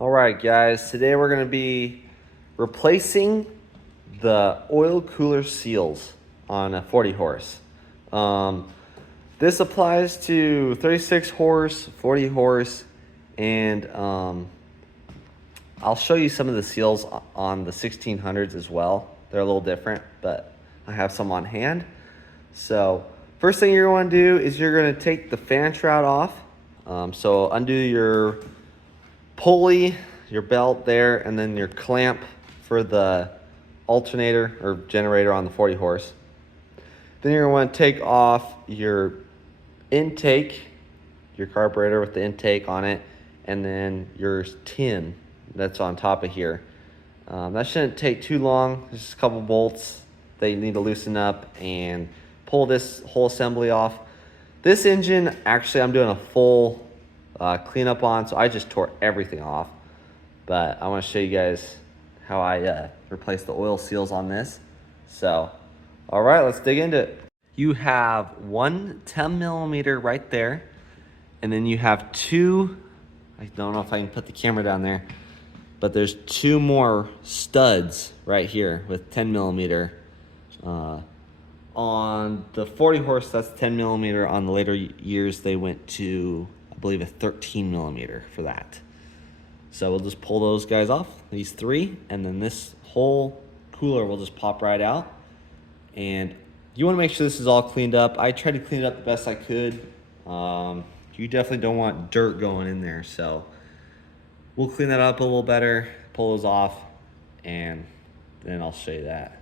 All right, guys, today we're going to be replacing the oil cooler seals on a 40 horse. This applies to 36 horse, 40 horse, and I'll show you some of the seals on the 1600s as well. They're a little different, but I have some on hand. So first thing you're going to do is you're going to take the fan shroud off. So undo your pulley, your belt there, and then your clamp for the alternator or generator on the 40 horse. Then you're going to take off your intake, your carburetor with the intake on it, and then your tin that's on top of here. That shouldn't take too long. Just a couple bolts that you need to loosen up and pull this whole assembly off. This engine, actually, I'm doing a full cleanup on, so I just tore everything off. But I want to show you guys how I replaced the oil seals on this. So, all right, let's dig into it. You have one 10 millimeter right there, and then you have two, I don't know if I can put the camera down there, but there's two more studs right here with 10 millimeter. On the 40 horse, that's 10 millimeter. On the later years, they went to, I believe, a 13 millimeter for that. So we'll just pull those guys off, these three, and then this whole cooler will just pop right out. And you want to make sure this is all cleaned up. I tried to clean it up the best I could. You definitely don't want dirt going in there, so we'll clean that up a little better, pull those off, and then I'll show you that.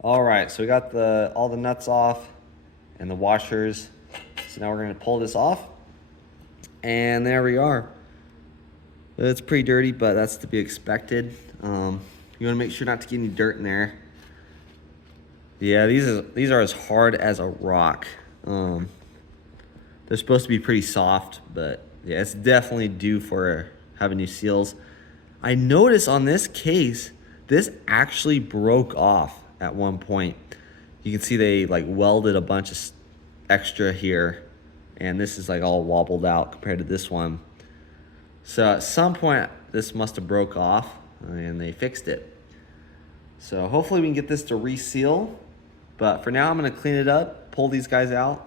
All right, so we got all the nuts off and the washers. So now we're gonna pull this off, and there we are. It's pretty dirty, but that's to be expected. You wanna make sure not to get any dirt in there. Yeah, these are as hard as a rock. They're supposed to be pretty soft, but yeah, it's definitely due for having new seals. I noticed on this case, this actually broke off at one point. You can see they like welded a bunch of extra here, and this is like all wobbled out compared to this one. So at some point, this must have broke off, and they fixed it. So hopefully we can get this to reseal, but for now I'm gonna clean it up, pull these guys out,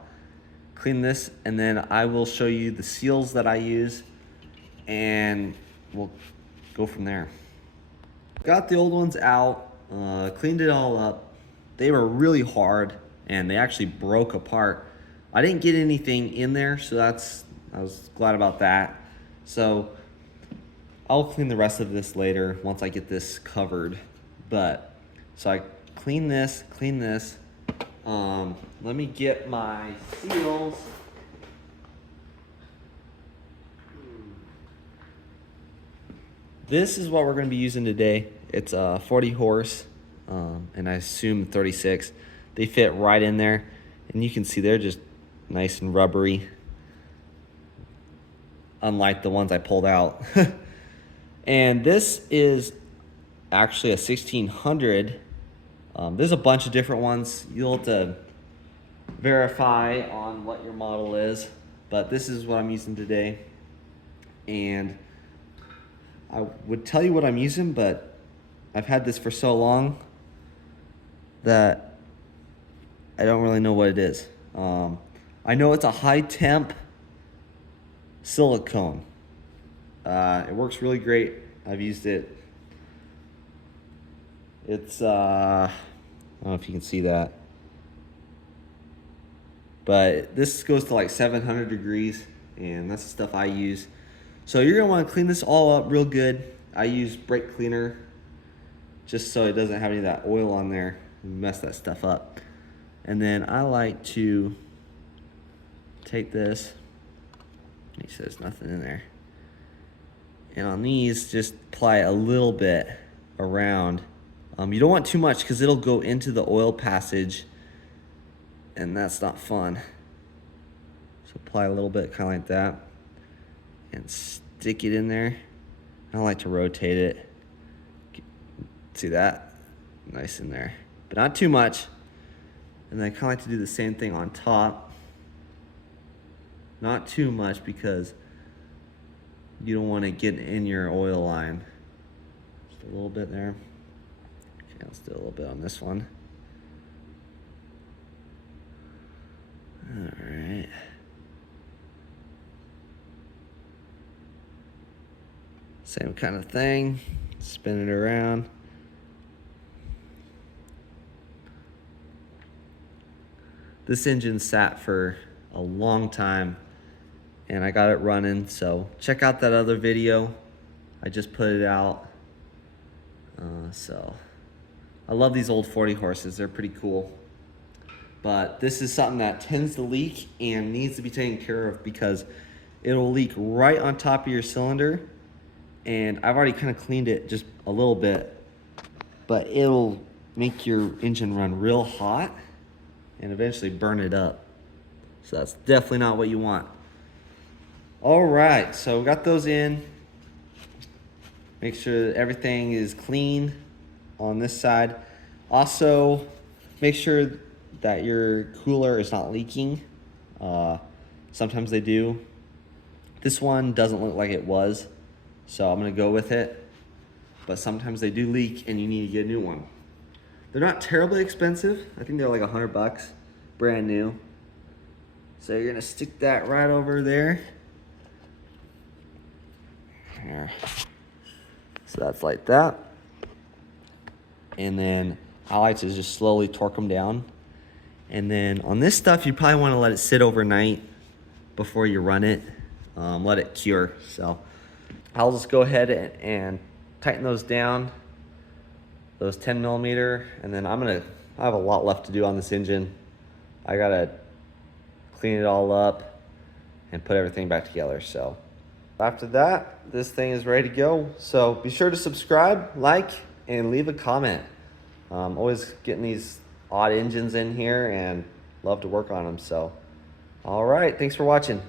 clean this, and then I will show you the seals that I use, and we'll go from there. Got the old ones out, cleaned it all up. They were really hard, and they actually broke apart. I didn't get anything in there, so I was glad about that. So I'll clean the rest of this later once I get this covered. So I clean this. Let me get my seals. This is what we're going to be using today. It's a 40 horse, and I assume 36. They fit right in there, and you can see they're just nice and rubbery, unlike the ones I pulled out. And this is actually a 1600. There's a bunch of different ones. You'll have to verify on what your model is, but this is what I'm using today. And I would tell you what I'm using, but I've had this for so long that I don't really know what it is. I know it's a high temp silicone. It works really great. I've used it. It's, I don't know if you can see that, but this goes to like 700 degrees, and that's the stuff I use. So you're gonna wanna clean this all up real good. I use brake cleaner just so it doesn't have any of that oil on there and mess that stuff up. And then I like to take this, he says nothing in there, and on these just apply a little bit around. You don't want too much because it'll go into the oil passage, and that's not fun. So apply a little bit, kind of like that, and stick it in there. I don't like to rotate it. See that? Nice in there, but not too much. And then I kind of like to do the same thing on top. Not too much because you don't want to get in your oil line. Just a little bit there. Okay, let's do a little bit on this one. All right. Same kind of thing. Spin it around. This engine sat for a long time and I got it running, so check out that other video. I just put it out. So I love these old 40 horses. They're pretty cool. But this is something that tends to leak and needs to be taken care of because it'll leak right on top of your cylinder. And I've already kind of cleaned it just a little bit, but it'll make your engine run real hot and eventually burn it up. So that's definitely not what you want. All right, so we got those in. Make sure that everything is clean on this side. Also, make sure that your cooler is not leaking. Sometimes they do. This one doesn't look like it was, so I'm gonna go with it. But sometimes they do leak and you need to get a new one. They're not terribly expensive. I think they're like $100, brand new. So you're gonna stick that right over there. Here. So that's like that. And then I like to just slowly torque them down. And then on this stuff, you probably wanna let it sit overnight before you run it. Let it cure. So I'll just go ahead and tighten those down, those 10 millimeter, and then I have a lot left to do on this engine. I gotta clean it all up and put everything back together. So after that, this thing is ready to go. So be sure to subscribe, like, and leave a comment. Always getting these odd engines in here and love to work on them. So, all right, thanks for watching.